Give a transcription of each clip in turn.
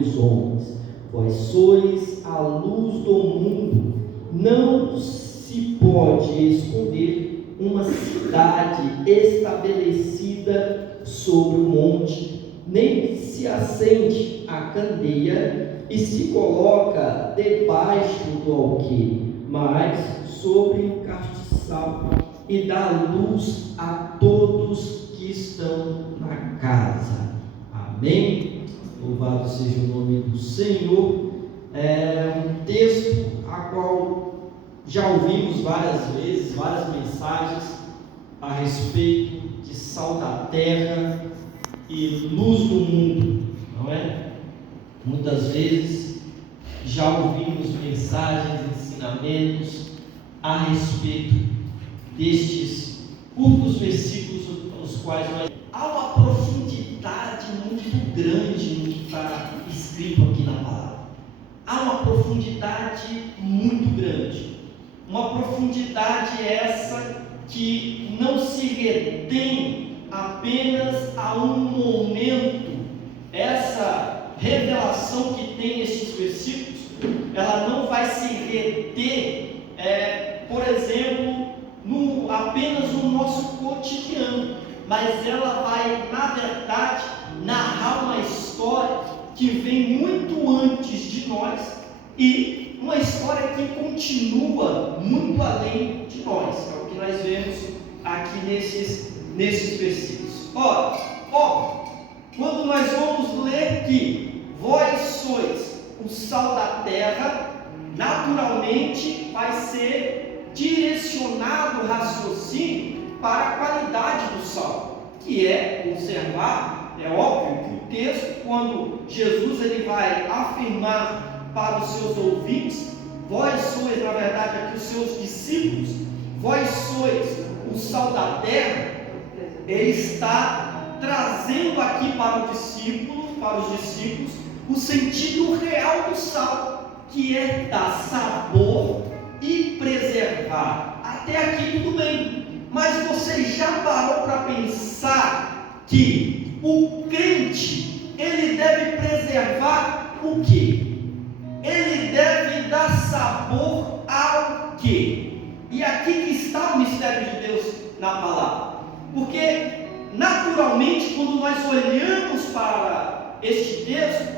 os homens. Vós sois a luz do mundo. Não se pode esconder uma cidade estabelecida sobre o monte, nem se acende a candeia e se coloca debaixo do alqueire, mas sobre um castiçal, e dá luz a todos que estão na casa. Amém? Louvado seja o nome do Senhor. É um texto a qual já ouvimos várias vezes, várias mensagens a respeito de sal da terra e luz do mundo, não é? Muitas vezes já ouvimos mensagens, ensinamentos a respeito destes curtos versículos nos quais há uma profundidade muito grande no que está escrito aqui na palavra. Há uma profundidade muito grande, uma profundidade essa que não se retém apenas a um momento. Essa revelação que tem nesses versículos, ela não vai se reter, por exemplo, apenas no nosso cotidiano, mas ela vai, na verdade, narrar uma história que vem muito antes de nós e uma história que continua muito além de nós. É o que nós vemos aqui nesses versículos. Quando nós vamos ler que vós sois o sal da terra, naturalmente vai ser direcionado o raciocínio para a qualidade do sal, que é conservar. É óbvio que o texto, quando Jesus ele vai afirmar para os seus ouvintes, vós sois, na verdade, aqui os seus discípulos, vós sois o sal da terra, ele está trazendo aqui para os discípulos, o sentido real do sal, que é dar sabor e preservar. Até aqui tudo bem, mas você já parou para pensar que o crente, ele deve preservar o quê? Ele deve dar sabor ao quê? E aqui que está o mistério de Deus na palavra, porque naturalmente quando nós olhamos para este texto,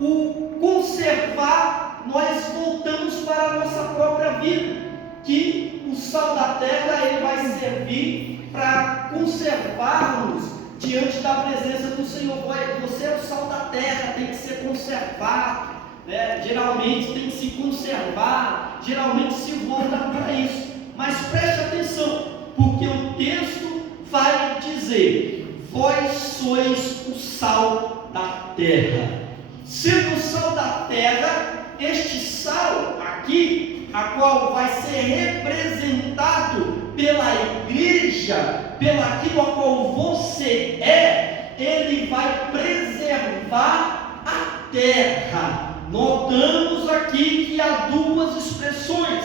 o conservar, nós voltamos para a nossa própria vida, que o sal da terra ele vai servir para conservar-nos diante da presença do Senhor. Você é o sal da terra, tem que ser conservado, né? Geralmente tem que se conservar, geralmente se volta para isso. Mas preste atenção, porque o texto vai dizer: vós sois o sal da terra. Sendo o sal da terra, este sal aqui, a qual vai ser representado pela igreja, pelo aquilo a qual você é, ele vai preservar a terra. Notamos aqui que há duas expressões.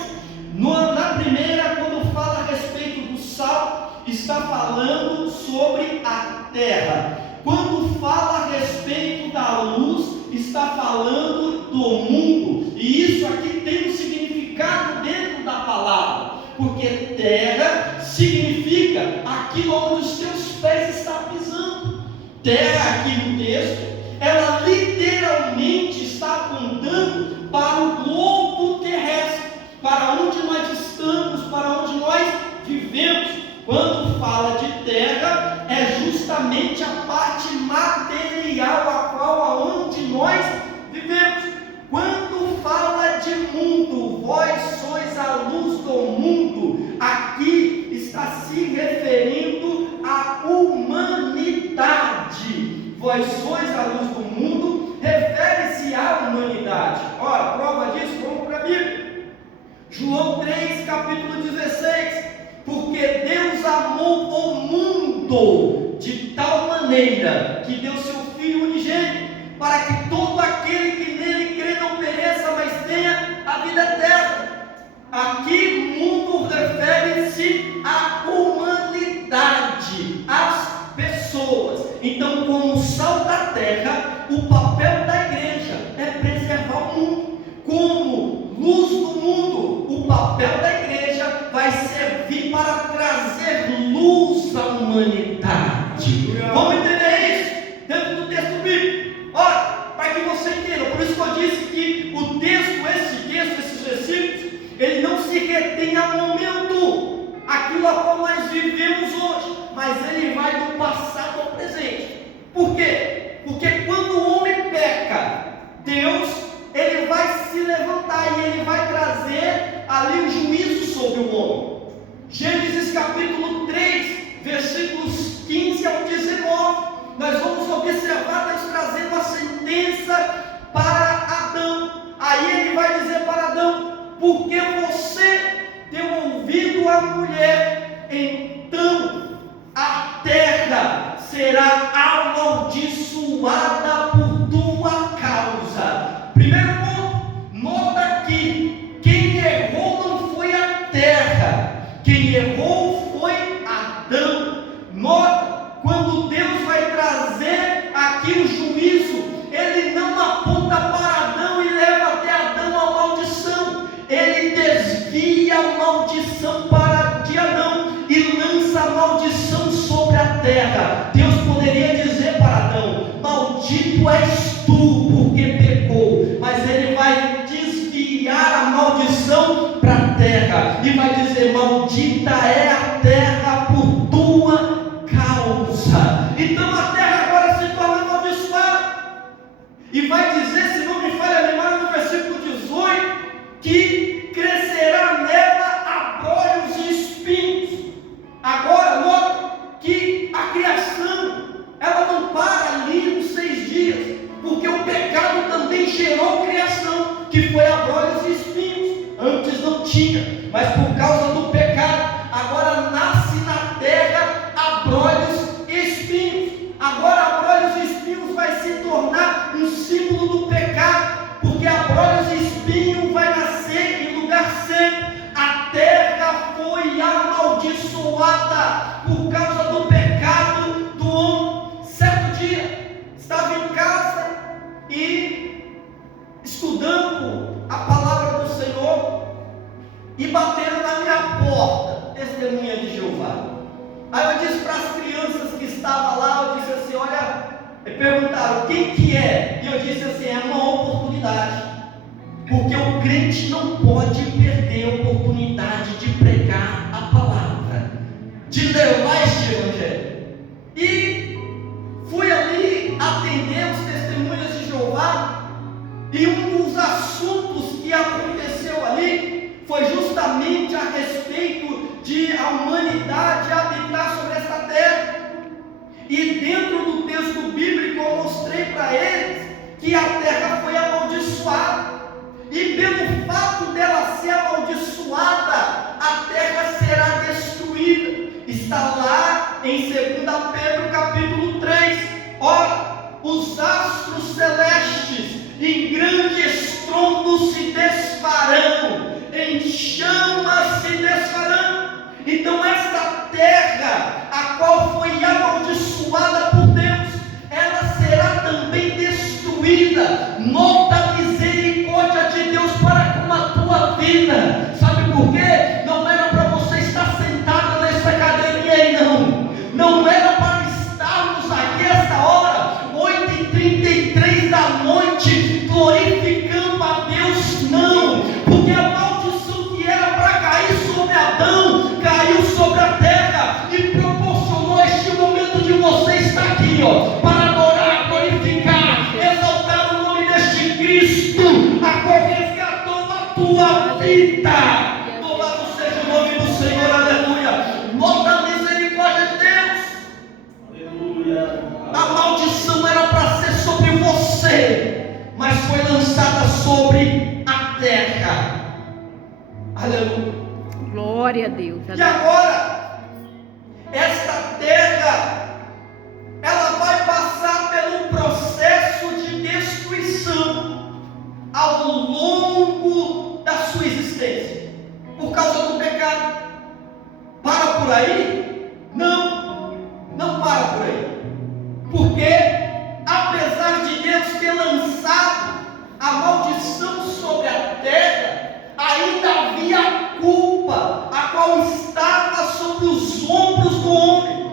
Na primeira, quando fala a respeito do sal, está falando sobre a terra. Quando fala a respeito da luz, está falando do mundo. E isso aqui tem um significado dentro da palavra, porque terra significa aquilo onde os teus pés estão pisando. Terra aqui no texto, ela literalmente está apontando para o globo terrestre, para onde nós estamos, para onde nós vivemos. Quando fala de terra, é justamente a parte material a qual aonde nós vivemos. Quando fala de mundo, vós sois a luz do mundo, aqui está se referindo à humanidade. Vós sois a luz do mundo, refere-se à humanidade. Ora, prova disso, vamos para a Bíblia. João 3, capítulo 16. Porque Deus amou o mundo de tal maneira que deu seu Filho unigênito, para que todo aquele que nele crê não pereça, mas tenha a vida eterna. Aqui mundo refere-se à humanidade, às pessoas. Então, como sal da terra, o papel da igreja isso que eu disse que o texto, esses versículos, ele não se retém a momento, aquilo a qual nós vivemos hoje, mas ele vai do passado ao presente. Por quê? Porque quando o homem peca, Deus, ele vai se levantar e ele vai trazer ali o juízo sobre o homem. Gênesis capítulo 3, versículos 15 ao 19, nós vamos observar Deus trazendo a sentença para Adão. Aí ele vai dizer para Adão: porque você deu ouvido à mulher, então a terra será amaldiçoada por tua causa. Primeiro ponto, nota que quem errou não foi a terra, quem errou foi Adão. Nota, quando Deus vai trazer aqui o juízo, ele não aponta para Adão e leva até Adão a maldição, ele desvia a maldição de Adão e lança a maldição sobre a terra. Deus poderia dizer para Adão: maldito és tu, porque pecou, mas ele vai desviar a maldição para a terra e vai dizer: maldita é a terra por tua causa. Então a terra agora se torna amaldiçoada, e vai dizer, se não me falha a memória, no versículo 18, que crescerá nela abrolhos e espinhos. Agora nota que a criação, ela não para ali nos 6 dias, porque o pecado também gerou criação, que foi abrolhos e espinhos. Antes não tinha, mas por causa do pecado, agora nasce na terra abrolhos e espinhos. Agora abrolhos e espinhos vai se tornar um símbolo do pecado, porque abrolhos e espinho vai nascer em lugar seco. A terra foi amaldiçoada por causa do pecado do homem. Certo dia, estava em casa e estudando a palavra do Senhor, e bateram na minha porta, testemunha de Jeová. Aí eu disse para as crianças que estavam lá, eu disse assim: olha, perguntaram quem que é, e eu disse assim: é uma oportunidade, porque o crente não pode perder a oportunidade de pregar a palavra, de levar este evangelho. E fui ali atender os testemunhas de Jeová, e um dos assuntos que aconteceu ali foi justamente a respeito de a humanidade habitar sobre esta terra. E dentro do texto bíblico eu mostrei para eles que a terra foi amaldiçoada, e pelo fato dela ser amaldiçoada, a terra será destruída. Está lá em 2 Pedro capítulo 3. Ora, os astros celestes em grande estrondo se desfarão, em chamas se desfarão. Então esta terra, a qual foi amaldiçoada por Deus, ela será também destruída. Nota a misericórdia de Deus para com a tua vida. Sabe por quê? Não era para você estar sentado nessa cadeirinha aí, não era para estarmos aqui essa hora, 8h33 da noite, glorificando a Deus, não, porque a maldição que era para cair sobre Adão, caiu sobre a terra, e proporcionou este momento de você estar aqui, para adorar, glorificar, exaltar o nome deste Cristo, a qual resgatou a tua vida. Louvado seja o nome do Senhor, aleluia. Nota a misericórdia de Deus. Aleluia. A maldição era para ser sobre você, mas foi lançada sobre a terra. Aleluia. Glória a Deus. E agora, esta terra, ela vai passar pelo processo de destruição ao longo da sua existência, por causa do pecado. Para por aí? Não para por aí. Porque, apesar de Deus ter lançado a maldição sobre a terra, ainda havia culpa, a qual estava sobre os ombros do homem.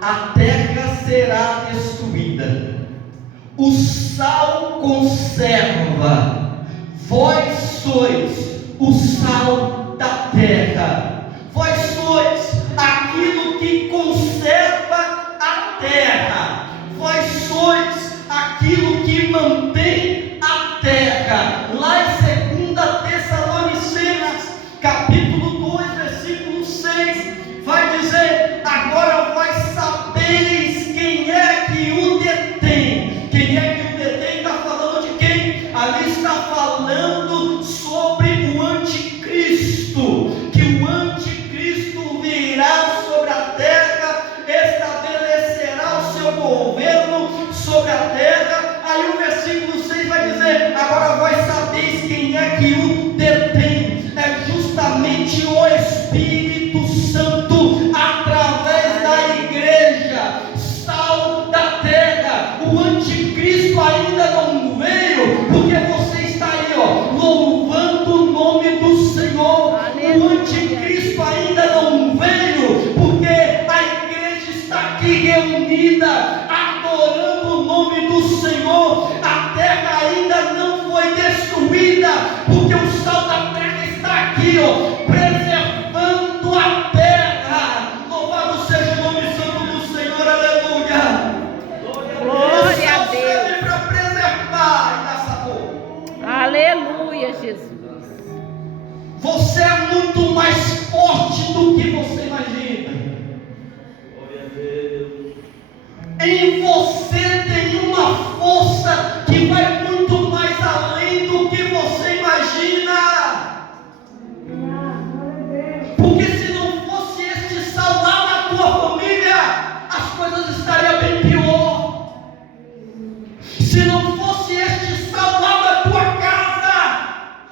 a terra será destruída. O sal conserva, vós sois o sal da terra, vós sois aquilo que conserva a terra, vós sois aquilo que mantém a terra. Lá em 2 Tessalonicenses, capítulo 2, versículo 6, vai dizer: agora vós sabeis quem é que o detém. Quem é que o detém? Está falando de quem? Ali está falando sobre o anticristo, que o anticristo virá sobre a terra, estabelecerá o seu governo sobre a terra. Aí o versículo 6 vai dizer: agora vós sabeis quem é que o detém. É justamente o Espírito Santo, através da igreja, sal da terra. O anticristo ainda não veio, porque você está aí, louvando o nome do Senhor. Aleluia. O anticristo ainda não veio, porque a igreja está aqui reunida, adorando o nome do Senhor. A terra ainda não foi destruída, porque o sal da terra está aqui, preservando a terra. Louvado seja o nome santo do Senhor, aleluia. Glória a Deus. Serve para preservar e dar sabor. Aleluia, Jesus. Você é muito mais forte do que você imagina. Glória a Deus. Em você tem uma força que vai muito mais além do que você imagina. Porque se não fosse este sal lá na tua família, as coisas estariam bem pior. Se não fosse este sal lá na tua casa,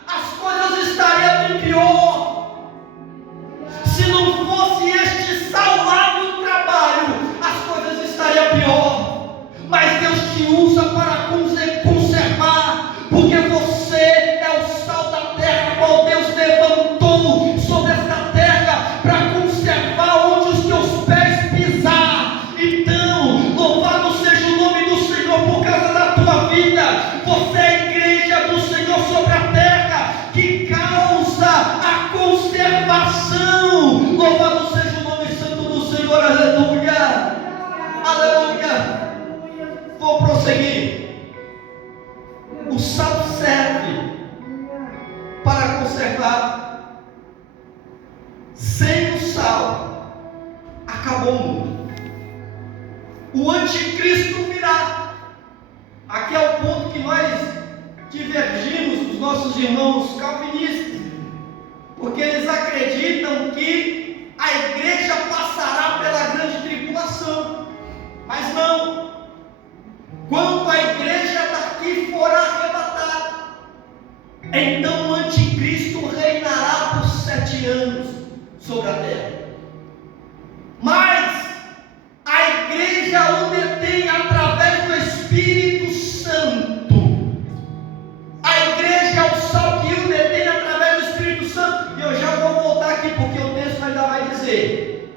as coisas estariam bem pior. Se não fosse este sal lá no trabalho, as coisas estariam pior. Mas Deus te usa para conservar, porque você é o sal da terra, qual Deus levantou sobre esta terra para conservar onde os teus pés pisar. Então, louvado seja o nome do Senhor por causa da tua vida. Você é a igreja do Senhor sobre a terra, que causa a conservação. Louvado seja o nome santo do Senhor, aleluia, aleluia. Vou prosseguir. O sal serve para conservar. Sem o sal, acabou o mundo. O anticristo virá. Aqui é o ponto que nós divergimos dos nossos irmãos calvinistas, porque eles acreditam que a igreja passará pela grande tribulação, mas não. Quando a igreja daqui for arrebatada, então o anticristo reinará por 7 anos sobre a terra. Mas a igreja o detém através do Espírito Santo. A igreja é o sal que o detém através do Espírito Santo. E eu já vou voltar aqui, porque o texto ainda vai dizer: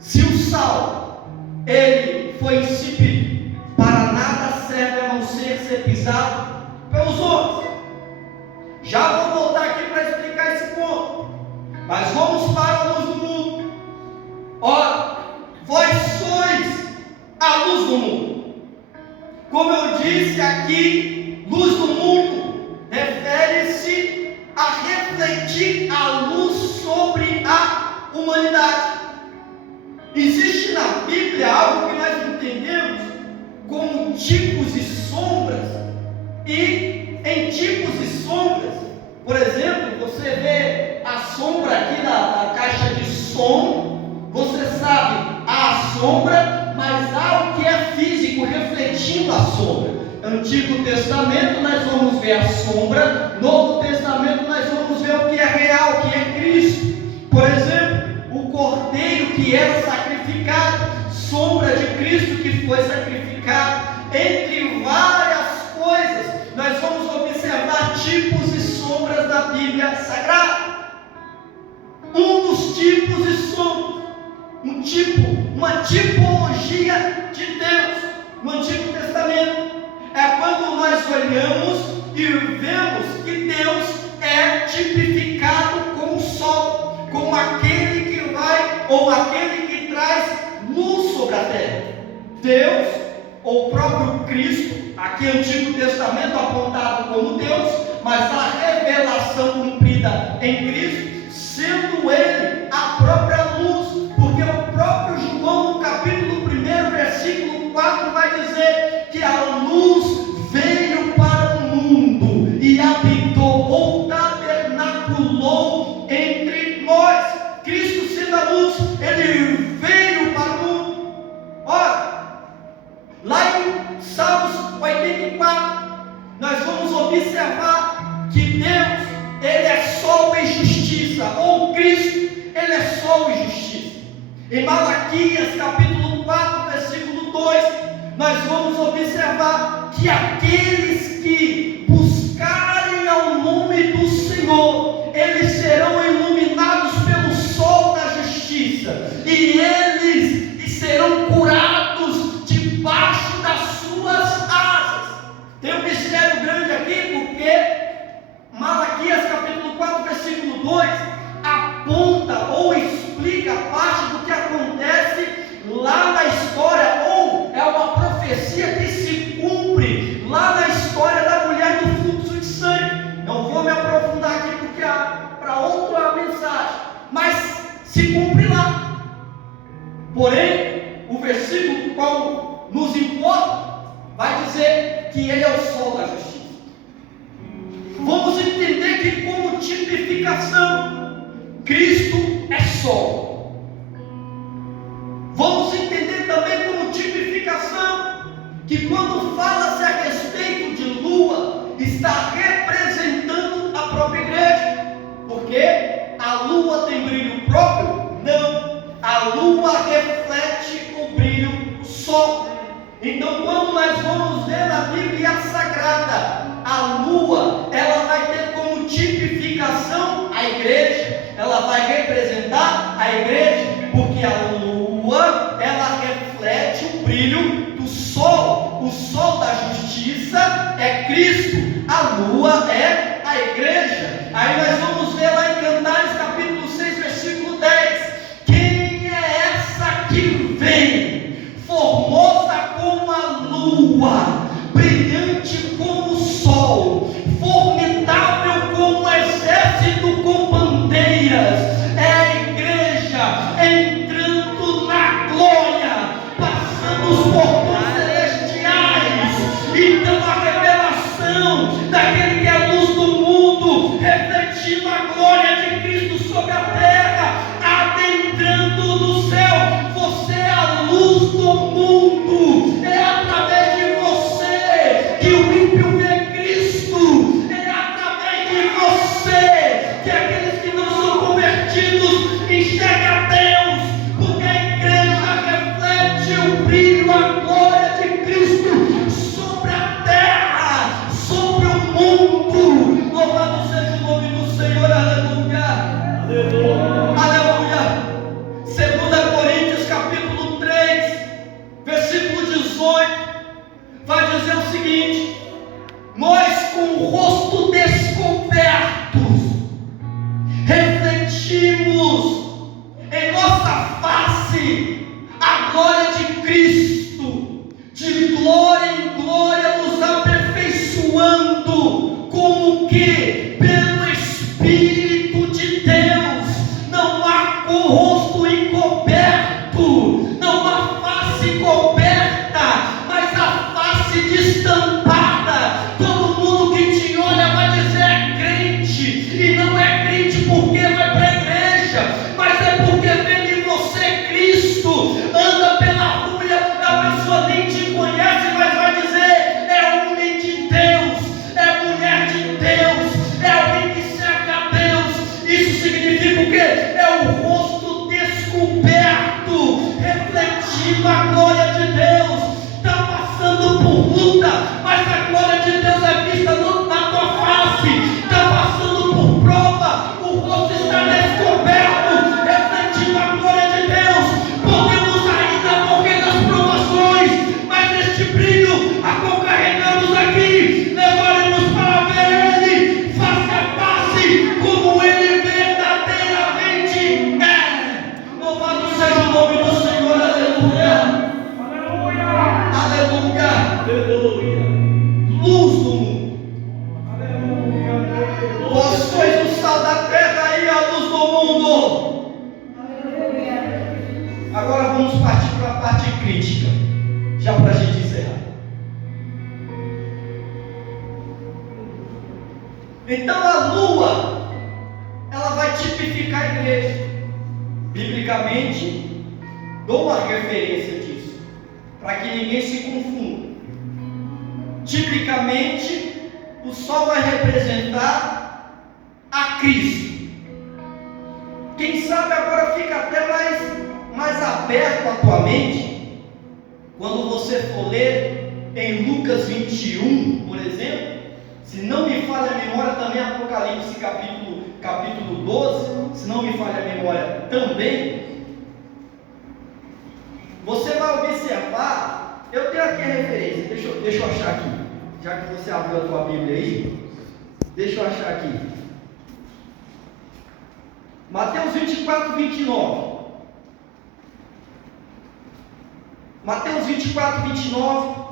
se o sal ele foi insípido, para nada serve a não ser pisado pelos homens. Já vou voltar aqui para explicar esse ponto, mas vamos para a luz do mundo. Ora, vós sois a luz do mundo. Como eu disse aqui, luz do mundo refere-se a refletir a luz sobre a humanidade. Existe na Bíblia algo que nós entendemos como tipos e sombras, e em tipos e sombras, por exemplo, você vê a sombra aqui da caixa de som, você sabe a sombra, mas há o que é físico refletindo a sombra. Antigo Testamento nós vamos ver a sombra, Novo Testamento nós vamos ver o que é real, o que é Cristo. Por exemplo, o cordeiro que era sacrificado, sombra de Cristo que foi sacrificado. Entre várias coisas, nós vamos observar tipos e sombras da Bíblia Sagrada. Um dos tipos e sombras, uma tipologia olhamos e vemos que Deus é tipificado com o sol, como aquele que vai, ou aquele que traz luz sobre a terra. Deus, ou o próprio Cristo, aqui Antigo Testamento apontado como Deus, mas a revelação cumprida em Cristo, sendo Ele a própria luz, porque o próprio João, no capítulo 1, versículo 4, vai dizer que a luz veio para o mundo e habitou ou tabernaculou entre nós. Cristo sendo a luz, Ele veio para o mundo. Ora, lá em Salmos 84, nós vamos observar que Deus, Ele é sol e justiça, ou Cristo, Ele é sol e justiça. Em Malaquias capítulo 4, versículo 2, nós vamos observar que aqueles que buscarem ao nome do Senhor, eles serão iluminados pelo sol da justiça, e eles serão curados debaixo das suas asas. Tem um mistério grande aqui, porque Malaquias capítulo 4, versículo 2, aponta ou explica parte do que acontece lá na história, ou é uma profecia que se cumpre lá na história da mulher do fluxo de sangue. Não vou me aprofundar aqui porque para outra mensagem, mas se cumpre lá. Porém, o versículo qual nos importa vai dizer que Ele é o sol da justiça. Vamos entender que, como tipificação, Cristo é sol. Vamos entender também como tipificação que, quando fala-se a respeito de lua, está representando a própria igreja. Porque a lua tem brilho próprio? Não. A lua reflete o brilho do sol. Então, quando nós vamos ver na Bíblia Sagrada, a lua, ela vai ter como tipificação a igreja, ela vai representar a igreja, porque a lua, ela reflete o brilho do sol. O sol da justiça é Cristo, a lua é a igreja. Aí nós vamos ver lá em Cantares capítulo 6, versículo 10, quem é essa que vem, formosa como a lua, brilhante como o sol, formidável como um exército com bandeiras? É a igreja entrando na glória, passando os portões celestiais. Então a revelação daquele que é a luz do mundo, refletindo a glória de Cristo sobre a terra, adentrando no céu. Você é a luz do mundo. É através de você que o ímpio vê Cristo. É através de você que aqueles que não são convertidos enxergam a Deus, porque a igreja reflete o brilho, a glória de Cristo sobre a terra, sobre o mundo. Louvado seja o nome do Senhor. Aleluia. Aleluia. 2 Coríntios capítulo 3, versículo 18, vai dizer o seguinte: nós, com o rosto descobertos, refletimos em nossa face a glória de Cristo, de glória em glória nos aperfeiçoando, como que pelo Espírito de Deus. Não há com o rosto encoberto, não há face coberta, mas a face destampada. Todo mundo que te olha vai dizer é crente, e não é crente porque vai para a igreja, mas é porque vê em você Cristo. Anda pela rua e a pessoa nem te conhece, mas vai dizer: é homem de Deus, é mulher de Deus, é alguém que serve a Deus. Isso significa o quê? É o rosto descoberto, refletindo a glória de Deus. Está passando por luta, mas a glória de Deus é vista na tua face. Está passando por prova, o rosto está descoberto, refletindo a glória de Deus. Podemos ainda morrer nas provações, mas este brilho a qual carregamos aqui crítica, já para a gente encerrar. Então a lua, ela vai tipificar a igreja. Biblicamente, dou uma referência disso, para que ninguém se confunda. Tipicamente, o sol vai representar a Cristo. Quem sabe agora fica até mais aberto à tua mente, quando você for ler em Lucas 21, por exemplo. Se não me falha a memória, também Apocalipse capítulo 12, se não me falha a memória também, você vai observar, eu tenho aqui a referência, deixa eu achar aqui, já que você abriu a tua Bíblia aí, deixa eu achar aqui, Mateus 24, 29, Mateus 24, 29,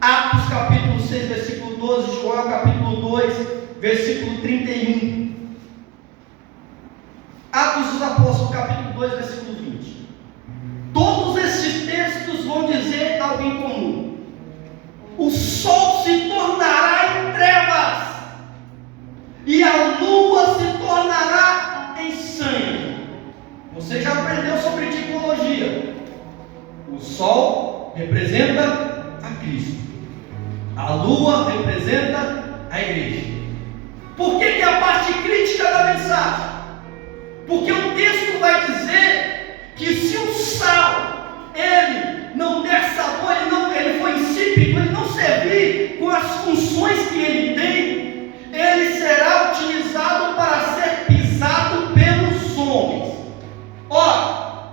Atos capítulo 6, versículo 12, João capítulo 2, versículo 31. Atos dos Apóstolos capítulo 2, versículo 20. Todos esses textos vão dizer algo em comum. O sol se tornará em trevas e a lua se tornará em sangue. Você já aprendeu sobre tipologia. O sol representa a Cristo. A lua representa a igreja. Por que a parte crítica da mensagem? Porque o texto vai dizer que se o sal, ele não der sabor, ele foi insípido, ele não servir com as funções que ele tem, ele será utilizado para ser pisado pelos homens. Ora,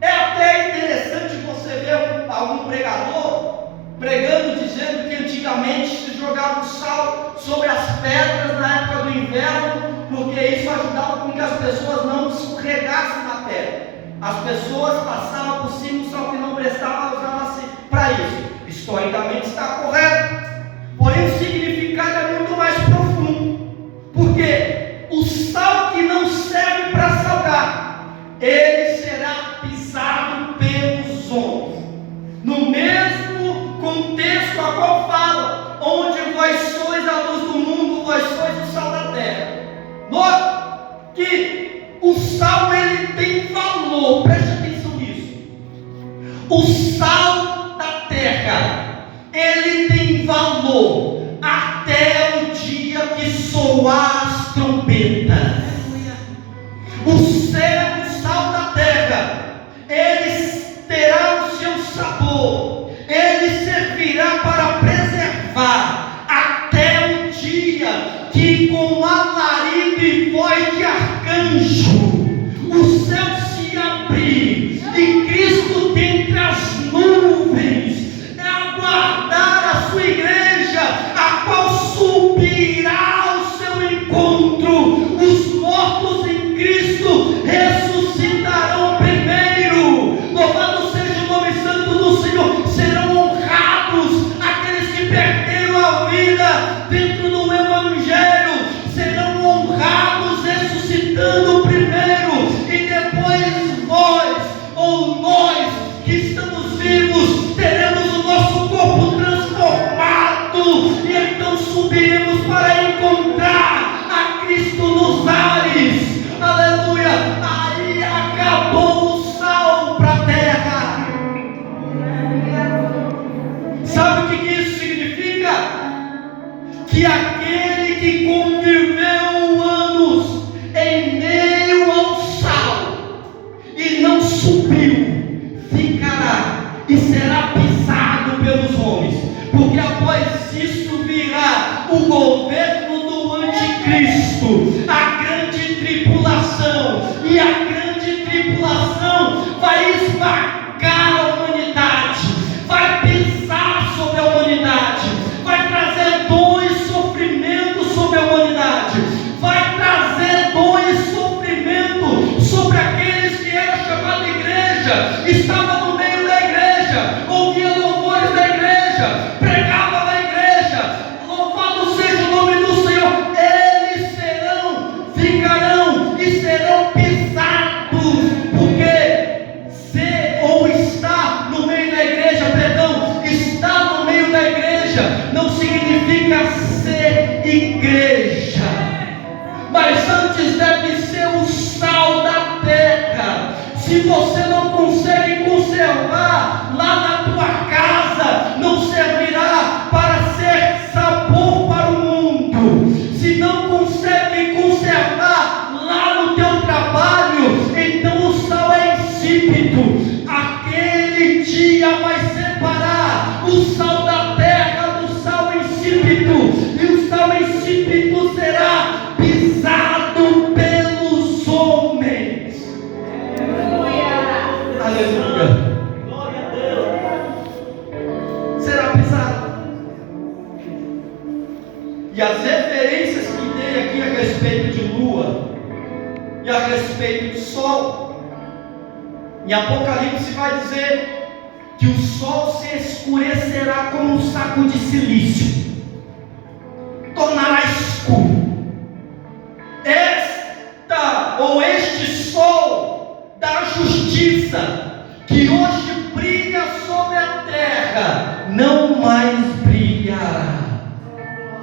é até interessante você ver algum pregador pregando, dizendo que antigamente se jogava o sal sobre as pedras na época do inverno, porque isso ajudava com que as pessoas não escorregassem na pedra. As pessoas passavam por cima, o sal que não prestava usava-se para isso. Historicamente está correto, porém o significado é muito mais profundo, porque o sal que não serve para salgar, ele será pisado pelos homens. No mesmo contexto a qual fala, onde vós sois a luz do mundo, vós sois o sal da terra. Note que o sal ele tem valor, preste atenção nisso. O sal da terra, ele tem valor até o dia que soar as trombetas. O sal da terra, ele terá o seu sabor, ele servirá para preservar até o dia que com alarido e voz de arcanjo o céu se abrir e Cristo dentre as nuvens aguardar a sua igreja, a qual subirá ao seu encontro. Os mortos em Cristo ressuscitarão primeiro. Louvado seja o nome santo do Senhor. Serão honrados aqueles que perderam a vida dentro do Evangelho, serão honrados ressuscitando primeiro, e depois vós ou nós que estamos vivos teremos o nosso corpo transformado, e então subiremos para encontrar a Cristo nos ares. Aleluia! Aí acabou o sal para a terra. Sabe o que isso significa? Que aquele que conviveu anos em meio ao sal e não subiu, ficará e será pisado pelos homens, porque após isso virá o governo do anticristo, a grande tribulação, e a grande tribulação vai esmagar a humanidade, vai pisar sobre a humanidade, vai trazer dor e sofrimento sobre a humanidade, vai trazer dor e sofrimento sobre aqueles que eram chamados de igreja, estavam no meio da igreja, ouvia louvores da igreja, pregava na igreja. Louvado seja o nome do Senhor. Eles serão respeito do sol. Em Apocalipse vai dizer que o sol se escurecerá como um saco de silício, tornará escuro. Este sol da justiça, que hoje brilha sobre a terra, não mais brilhará,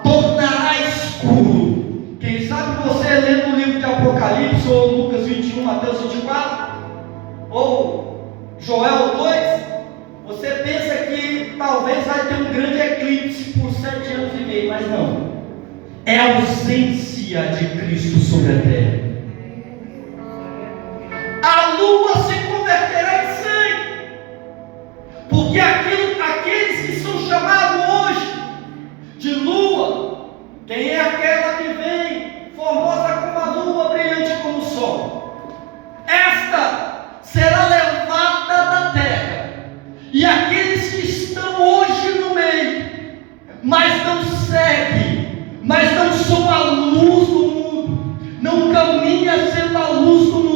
tornará escuro. Quem sabe você lendo o livro de Apocalipse, ou Lucas 21, Mateus 24, ou Joel 2, você pensa que talvez vai ter um grande eclipse por 7 anos e meio, mas não. É a ausência de Cristo sobre a terra. A lua se converterá em sangue, porque aqueles que são chamados hoje de lua, quem é aquela que vem formosa como a lua, brilhante como o sol, esta será levada da terra. E aqueles que estão hoje no meio, mas não seguem, mas não são a luz do mundo, não caminham sendo a luz do mundo,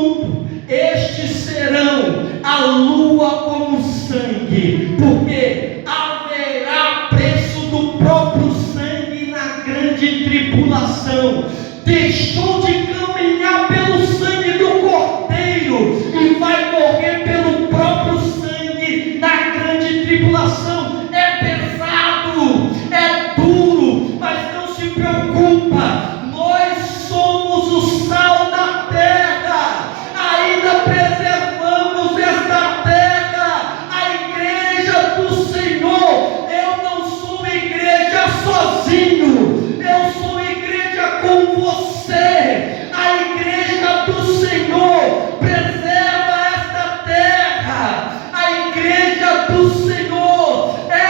estes serão a lua como sangue, porque haverá preço do próprio sangue na grande tribulação. Deixou de caminhar pelo sangue do Cordeiro e vai morrer pelo próprio sangue na grande tribulação. É pesado, é duro, mas não se preocupa, nós somos o sal da terra, ainda preservamos esta terra, a igreja do Senhor. Eu não sou igreja sozinho, eu sou igreja com você. A igreja do Senhor preserva esta terra, a igreja do Senhor é,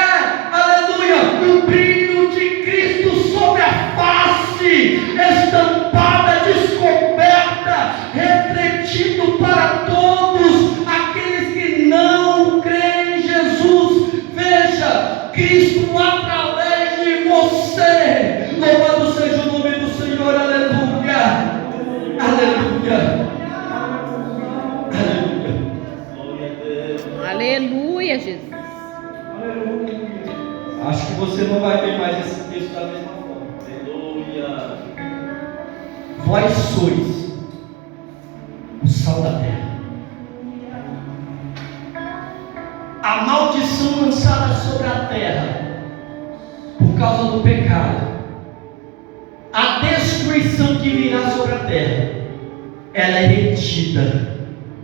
aleluia, o brilho de Cristo sobre a face, estampada, descoberta, refletido para todos aqueles que não creem em Jesus. Veja, Cristo através de você. Louvado seja o nome do Senhor, aleluia, aleluia, aleluia, Aleluia, Jesus. Acho que você não vai ver mais esse texto da mesma forma. Aleluia. Vós sois o sal da terra. A maldição lançada sobre a terra por causa do pecado, a destruição que virá sobre a terra, ela é retida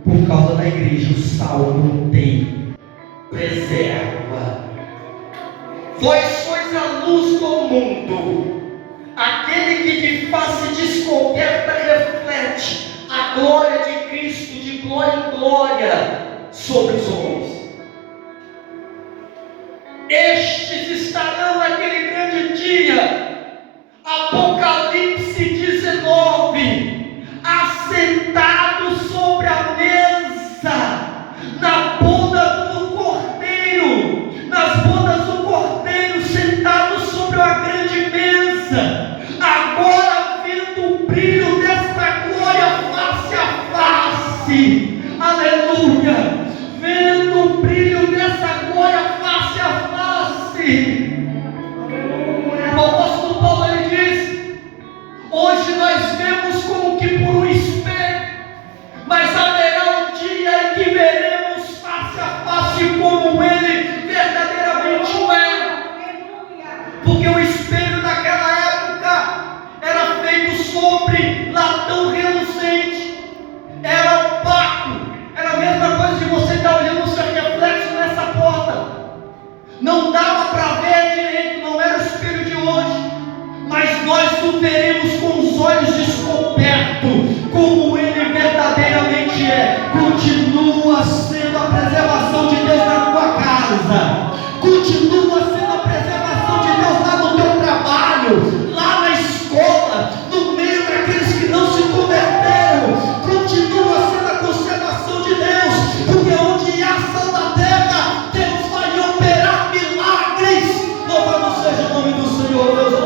por causa da igreja. O sal mantém, preserva. Vós sois a luz do mundo. Aquele que de face descoberta reflete a glória de Cristo, de glória em glória, sobre os homens. Estes estarão naquele grande dia, Apocalipse 19, assentados sobre a mesa, na boda do Cordeiro, nas bodas do Cordeiro, sentados sobre a grande mesa, agora vendo o brilho desta glória face a face, aleluia, vendo o brilho dessa glória face a face. O apóstolo Paulo, ele diz: hoje nós vemos como que por um espelho, mas haverá um dia em que veremos face a face como ele verdadeiramente é. Porque o espelho daquela época era feito sobre latão reluzente, era opaco, era a mesma coisa de você estar olhando o seu reflexo nessa porta. Não dava para ver